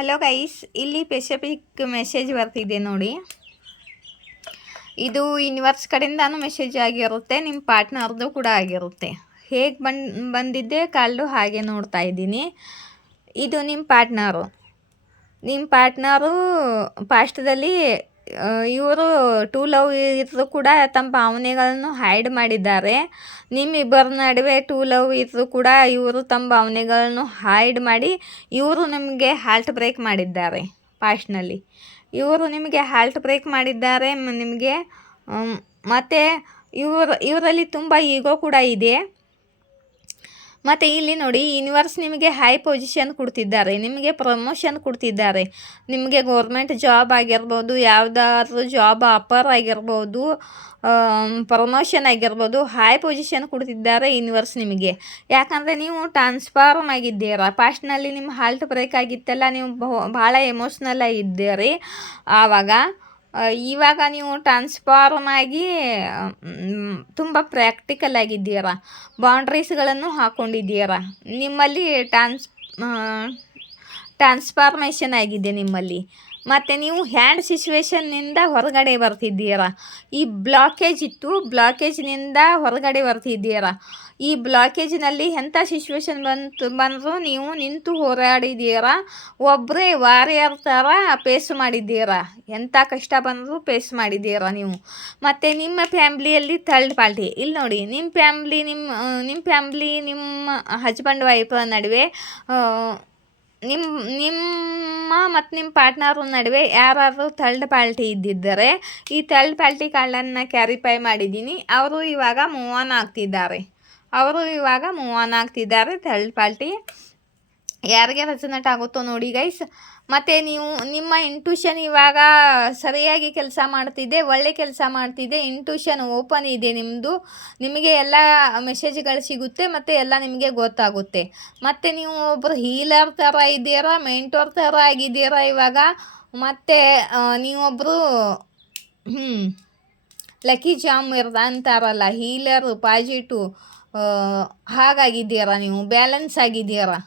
Hello guys, ಇಲ್ಲಿ specific message ಬರ್ತಿದೆ ನೋಡಿ. ಇದು ಯೂನಿವರ್ಸ್ ಕಡೆಯಿಂದಾನು ಮೆಸೇಜ್ ಆಗಿರುತ್ತೆ, ನಿಮ್ಮ ಪಾರ್ಟ್ನರ್ದು ಕೂಡ ಆಗಿರುತ್ತೆ. ಹೇಗೆ ಬಂದಿದ್ದೆ ಕಾಲ್ಡು ಹಾಗೆ ನೋಡ್ತಾ ಇದ್ದೀನಿ. ಇದು ನಿಮ್ಮ ಪಾರ್ಟ್ನರು ಪಾಸ್ಟದಲ್ಲಿ ಇವರು ಟೂ ಲವ್ ಇದ್ರೂ ಕೂಡ ತಮ್ಮ ಭಾವನೆಗಳನ್ನು ಹೈಡ್ ಮಾಡಿದ್ದಾರೆ. ನಿಮ್ಮಿಬ್ಬರ ನಡುವೆ ಟೂ ಲವ್ ಇದ್ರೂ ಕೂಡ ಇವರು ತಮ್ಮ ಭಾವನೆಗಳನ್ನು ಹೈಡ್ ಮಾಡಿ ಇವರು ನಿಮಗೆ ಹಾಲ್ಟ್ ಬ್ರೇಕ್ ಮಾಡಿದ್ದಾರೆ. ಪಾಸ್ಟ್ನಲ್ಲಿ ಇವರು ನಿಮಗೆ ಹಾಲ್ಟ್ ಬ್ರೇಕ್ ಮಾಡಿದ್ದಾರೆ ನಿಮಗೆ. ಮತ್ತು ಇವರಲ್ಲಿ ತುಂಬ ಈಗೋ ಕೂಡ ಇದೆ. ಮತ್ತು ಇಲ್ಲಿ ನೋಡಿ, ಯೂನಿವರ್ಸ್ ನಿಮಗೆ ಹೈ ಪೊಸಿಷನ್ ಕೊಡ್ತಿದ್ದಾರೆ, ನಿಮಗೆ ಪ್ರಮೋಷನ್ ಕೊಡ್ತಿದ್ದಾರೆ. ನಿಮಗೆ ಗೌರ್ಮೆಂಟ್ ಜಾಬ್ ಆಗಿರ್ಬೋದು, ಯಾವುದಾದ್ರೂ ಜಾಬ್ ಆಫರ್ ಆಗಿರ್ಬೋದು, ಪ್ರಮೋಷನ್ ಆಗಿರ್ಬೋದು, ಹೈ ಪೊಸಿಷನ್ ಕೊಡ್ತಿದ್ದಾರೆ ಯೂನಿವರ್ಸ್ ನಿಮಗೆ. ಯಾಕಂದರೆ ನೀವು ಟ್ರಾನ್ಸ್ಫಾರ್ಮ್ ಆಗಿದ್ದೀರಾ. ಪಾಸ್ಟ್ನಲ್ಲಿ ನಿಮ್ಮ ಹಾಲ್ಟ್ ಬ್ರೇಕ್ ಆಗಿತ್ತಲ್ಲ, ನೀವು ಭಾಳ ಎಮೋಷ್ನಲ್ ಆಗಿದ್ದೀರಿ. ಇವಾಗ ನೀವು ಟ್ರಾನ್ಸ್ಫಾರ್ಮ್ ಆಗಿ ತುಂಬ ಪ್ರಾಕ್ಟಿಕಲ್ ಆಗಿದ್ದೀರಾ. ಬೌಂಡ್ರೀಸ್ಗಳನ್ನು ಹಾಕ್ಕೊಂಡಿದ್ದೀರಾ. ನಿಮ್ಮಲ್ಲಿ ಟ್ರಾನ್ಸ್ಫಾರ್ಮೇಷನ್ ಆಗಿದೆ ನಿಮ್ಮಲ್ಲಿ. ಮತ್ತು ನೀವು ಹ್ಯಾಂಡ್ ಸಿಚುವೇಶನ್ನಿಂದ ಹೊರಗಡೆ ಬರ್ತಿದ್ದೀರಾ. ಈ ಬ್ಲಾಕೇಜ್ ಇತ್ತು, ಬ್ಲಾಕೇಜ್ನಿಂದ ಹೊರಗಡೆ ಬರ್ತಿದ್ದೀರಾ. ಈ ಬ್ಲಾಕೇಜ್ನಲ್ಲಿ ಎಂಥ ಸಿಚುವೇಶನ್ ಬಂದರೂ ನೀವು ನಿಂತು ಹೋರಾಡಿದ್ದೀರಾ. ಒಬ್ಬರೇ ವಾರಿಯರ್ ಥರ ಫೇಸ್ ಮಾಡಿದ್ದೀರಾ. ಎಂಥ ಕಷ್ಟ ಬಂದರೂ ಫೇಸ್ ಮಾಡಿದ್ದೀರಾ ನೀವು. ಮತ್ತು ನಿಮ್ಮ ಫ್ಯಾಮ್ಲಿಯಲ್ಲಿ ಥರ್ಡ್ ಪಾರ್ಟಿ, ಇಲ್ಲಿ ನೋಡಿ, ನಿಮ್ಮ ಫ್ಯಾಮ್ಲಿ ನಿಮ್ಮ ಹಸ್ಬೆಂಡ್ ವೈಫ್ ನಡುವೆ ನಿಮ್ಮ ಮತ್ತು ನಿಮ್ಮ ಪಾರ್ಟ್ನರ್ ನಡುವೆ ಯಾರಾದರೂ ಥರ್ಡ್ ಪಾರ್ಟಿ ಇದ್ದಿದ್ದರೆ ಈ ಥರ್ಡ್ ಪಾರ್ಟಿ ಕಾರ್ಡನ್ನು ಕ್ಯಾರಿಫೈ ಮಾಡಿದ್ದೀನಿ. ಅವರು ಇವಾಗ ಮೂವ್ ಆನ್ ಆಗ್ತಿದ್ದಾರೆ. ಥರ್ಡ್ ಪಾರ್ಟಿ ಯಾರಿಗೆ ರೆಸನೇಟ್ ಆಗುತ್ತೋ ನೋಡಿ ಗೈಸ್. ಮತ್ತು ನಿಮ್ಮ ಇಂಟ್ಯೂಷನ್ ಇವಾಗ ಸರಿಯಾಗಿ ಕೆಲಸ ಮಾಡ್ತಿದೆ, ಒಳ್ಳೆ ಕೆಲಸ ಮಾಡ್ತಿದೆ. ಇಂಟ್ಯೂಷನ್ ಓಪನ್ ಇದೆ ನಿಮ್ಮದು. ನಿಮಗೆ ಎಲ್ಲ ಮೆಸೇಜ್ಗಳು ಸಿಗುತ್ತೆ ಮತ್ತು ಎಲ್ಲ ನಿಮಗೆ ಗೊತ್ತಾಗುತ್ತೆ. ಮತ್ತು ನೀವು ಒಬ್ಬರು ಹೀಲರ್ ಥರ ಇದ್ದೀರಾ, ಮೆಂಟೋರ್ ಥರ ಆಗಿದ್ದೀರಾ ಇವಾಗ. ಮತ್ತು ನೀವೊಬ್ಬರು ಲಕ್ಕಿ ಜಾಮ್ ಅಂತಾರಲ್ಲ, ಹೀಲರು, ಪಾಸಿಟಿವ್, ಹಾಗಾಗಿದ್ದೀರಾ ನೀವು, ಬ್ಯಾಲೆನ್ಸ್ ಆಗಿದ್ದೀರಾ.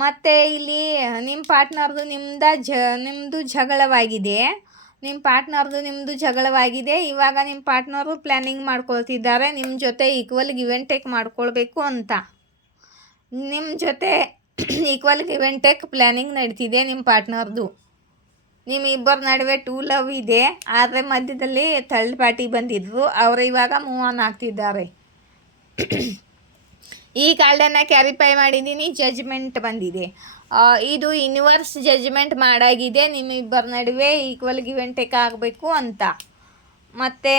ಮತ್ತು ಇಲ್ಲಿ ನಿಮ್ಮ ಪಾರ್ಟ್ನರ್ದು ನಿಮ್ಮದು ಜಗಳವಾಗಿದೆ. ಇವಾಗ ನಿಮ್ಮ ಪಾರ್ಟ್ನರು ಪ್ಲ್ಯಾನಿಂಗ್ ಮಾಡ್ಕೊಳ್ತಿದ್ದಾರೆ ನಿಮ್ಮ ಜೊತೆ ಈಕ್ವಲ್ ಗಿವ್ ಆ್ಯಂಡ್ ಟೇಕ್ ಮಾಡ್ಕೊಳ್ಬೇಕು ಅಂತ. ನಿಮ್ಮ ಜೊತೆ equal give and take planning ನಡೀತಿದೆ ನಿಮ್ಮ ಪಾರ್ಟ್ನರ್ದು. ನಿಮ್ಮಿಬ್ಬರ ನಡುವೆ ಟೂ ಲವ್ ಇದೆ, ಆದರೆ ಮಧ್ಯದಲ್ಲಿ ಥರ್ಡ್ ಪಾರ್ಟಿ ಬಂದಿದ್ರು. ಅವರು ಇವಾಗ ಮೂವ್ ಆನ್ ಆಗ್ತಿದ್ದಾರೆ. ಈ ಕಾರ್ಡನ್ನು ಕ್ಯಾರಿಫೈ ಮಾಡಿದ್ದೀನಿ. ಜಜ್ಮೆಂಟ್ ಬಂದಿದೆ. ಇದು ಯೂನಿವರ್ಸ್ ಜಜ್ಮೆಂಟ್ ಮಾಡಾಗಿದೆ ನಿಮ್ಮಿಬ್ಬರ ನಡುವೆ ಈಕ್ವಲ್ ಗಿವ್ ಆ್ಯಂಡ್ ಟೇಕ್ ಆಗಬೇಕು ಅಂತ. ಮತ್ತು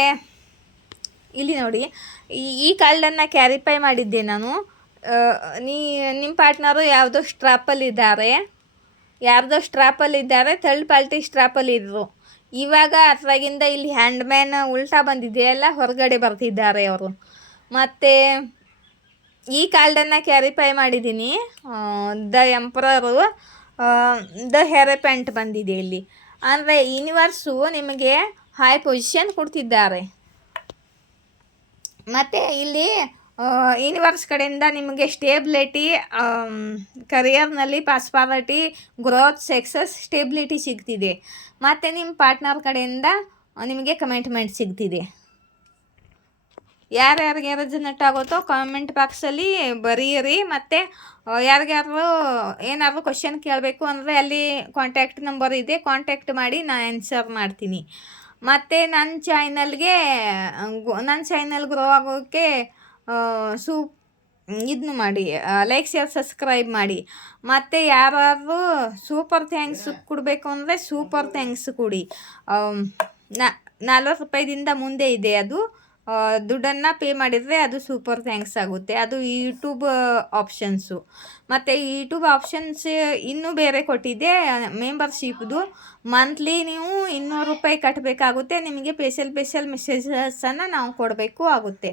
ಇಲ್ಲಿ ನೋಡಿ, ಈ ಕಾರ್ಡನ್ನು ಕ್ಯಾರಿಫೈ ಮಾಡಿದ್ದೆ ನಾನು. ನಿಮ್ಮ ಪಾರ್ಟ್ನರು ಯಾವುದೋ ಸ್ಟ್ರಾಪಲ್ಲಿದ್ದಾರೆ, ಥರ್ಡ್ ಪಾರ್ಟಿ ಸ್ಟ್ರಾಪಲ್ಲಿದ್ದರು. ಇವಾಗ ಅದ್ರಾಗಿಂದ ಇಲ್ಲಿ ಹ್ಯಾಂಡ್ಮ್ಯಾನ್ ಉಲ್ಟಾ ಬಂದಿದೆ, ಎಲ್ಲ ಹೊರಗಡೆ ಬರ್ತಿದ್ದಾರೆ ಅವರು. ಮತ್ತು ಈ ಕಾರ್ಡನ್ನು ಕ್ಯಾರಿಫೈ ಮಾಡಿದ್ದೀನಿ. ದ ಎಂಪರರು, ದ ಹೆರಪೆಂಟ್ ಬಂದಿದೆ ಇಲ್ಲಿ. ಅಂದರೆ ಯೂನಿವರ್ಸು ನಿಮಗೆ ಹೈ ಪೊಸಿಷನ್ ಕೊಡ್ತಿದ್ದಾರೆ. ಮತ್ತು ಇಲ್ಲಿ ಯೂನಿವರ್ಸ್ ಕಡೆಯಿಂದ ನಿಮಗೆ ಸ್ಟೇಬಿಲಿಟಿ, ಕರಿಯರ್ನಲ್ಲಿ ಪ್ರಾಸ್ಪರಿಟಿ, ಗ್ರೋತ್, ಸಕ್ಸಸ್, ಸ್ಟೇಬಿಲಿಟಿ ಸಿಗ್ತಿದೆ. ಮತ್ತು ನಿಮ್ಮ ಪಾರ್ಟ್ನರ್ ಕಡೆಯಿಂದ ನಿಮಗೆ ಕಮಿಟ್ಮೆಂಟ್ ಸಿಗ್ತಿದೆ. ಯಾರ್ಯಾರಿಗೆ ರೆಸನೇಟ್ ಆಗುತ್ತೋ ಕಾಮೆಂಟ್ ಬಾಕ್ಸಲ್ಲಿ ಬರೀರಿ. ಮತ್ತು ಯಾರಿಗಾದ್ರು ಏನಾದರೂ ಕ್ವಶನ್ ಕೇಳಬೇಕು ಅಂದರೆ ಅಲ್ಲಿ ಕಾಂಟ್ಯಾಕ್ಟ್ ನಂಬರ್ ಇದೆ, ಕಾಂಟ್ಯಾಕ್ಟ್ ಮಾಡಿ ನಾನು ಆನ್ಸರ್ ಮಾಡ್ತೀನಿ. ಮತ್ತು ನನ್ನ ಚಾನಲ್ ಗ್ರೋ ಆಗೋಕ್ಕೆ ಇದನ್ನು ಮಾಡಿ, ಲೈಕ್, ಶೇರ್, ಸಬ್ಸ್ಕ್ರೈಬ್ ಮಾಡಿ. ಮತ್ತು ಯಾರಾದರೂ ಸೂಪರ್ ಥ್ಯಾಂಕ್ಸ್ ಕೊಡಬೇಕು ಅಂದರೆ ಸೂಪರ್ ಥ್ಯಾಂಕ್ಸ್ ಕೊಡಿ. 40 ರೂಪಾಯಿದಿಂದ ಮುಂದೆ ಇದೆ ಅದು. ದುಡ್ಡನ್ನು ಪೇ ಮಾಡಿದರೆ ಅದು ಸೂಪರ್ ಥ್ಯಾಂಕ್ಸ್ ಆಗುತ್ತೆ. ಅದು ಯೂಟ್ಯೂಬ್ ಆಪ್ಷನ್ಸು. ಮತ್ತು ಯೂಟ್ಯೂಬ್ ಆಪ್ಷನ್ಸ್ ಇನ್ನೂ ಬೇರೆ ಕೊಟ್ಟಿದೆ, ಮೆಂಬರ್ಶಿಪ್ದು. ಮಂತ್ಲಿ ನೀವು 200 ರೂಪಾಯಿ ಕಟ್ಟಬೇಕಾಗುತ್ತೆ. ನಿಮಗೆ ಸ್ಪೆಷಲ್ ಮೆಸೇಜಸನ್ನು ನಾವು ಕೊಡಬೇಕು ಆಗುತ್ತೆ.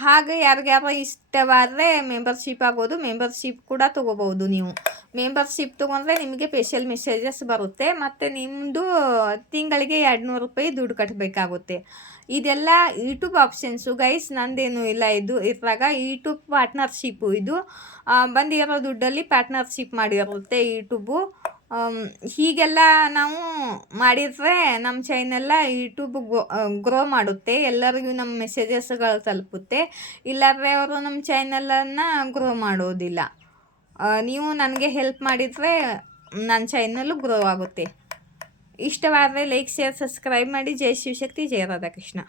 ಹಾಗೆ ಯಾರಿಗಾರು ಇಷ್ಟವಾದರೆ ಮೆಂಬರ್ಶಿಪ್ ಆಗೋದು, ಮೆಂಬರ್ಶಿಪ್ ಕೂಡ ತೊಗೋಬೋದು. ನೀವು ಮೆಂಬರ್ಶಿಪ್ ತೊಗೊಂಡ್ರೆ ನಿಮಗೆ ಸ್ಪೆಷಲ್ ಮೆಸೇಜಸ್ ಬರುತ್ತೆ. ಮತ್ತು ನಿಮ್ಮದು ತಿಂಗಳಿಗೆ 200 ರೂಪಾಯಿ ದುಡ್ಡು ಕಟ್ಟಬೇಕಾಗುತ್ತೆ. ಇದೆಲ್ಲ ಯೂಟ್ಯೂಬ್ ಆಪ್ಷನ್ಸು ಗೈಸ್, ನಂದೇನು ಇಲ್ಲ. ಇದು ಇದ್ರಾಗ ಯೂಟ್ಯೂಬ್ ಪಾರ್ಟ್ನರ್ಶಿಪ್ಪು. ಇದು ಬಂದಿರೋ ದುಡ್ಡಲ್ಲಿ ಪಾರ್ಟ್ನರ್ಶಿಪ್ ಮಾಡಿರುತ್ತೆ ಯೂಟ್ಯೂಬು. ಹೀಗೆಲ್ಲ ನಾವು ಮಾಡಿದರೆ ನಮ್ಮ ಚಾನೆಲ್ಲ ಯೂಟ್ಯೂಬ್ ಗ್ರೋ ಮಾಡುತ್ತೆ, ಎಲ್ಲರಿಗೂ ನಮ್ಮ ಮೆಸೇಜಸ್ಗಳು ತಲುಪುತ್ತೆ. ಇಲ್ಲಾಂದರೆ ಅವರು ನಮ್ಮ ಚಾನಲನ್ನು ಗ್ರೋ ಮಾಡೋದಿಲ್ಲ. ನೀವು ನನಗೆ ಹೆಲ್ಪ್ ಮಾಡಿದರೆ ನನ್ನ ಚಾನಲ್ಲು ಗ್ರೋ ಆಗುತ್ತೆ. ಇಷ್ಟವಾದರೆ ಲೈಕ್, ಶೇರ್, ಸಬ್ಸ್ಕ್ರೈಬ್ ಮಾಡಿ. ಜೈ ಶಿವಶಕ್ತಿ, ಜಯ ರಾಧಾಕೃಷ್ಣ.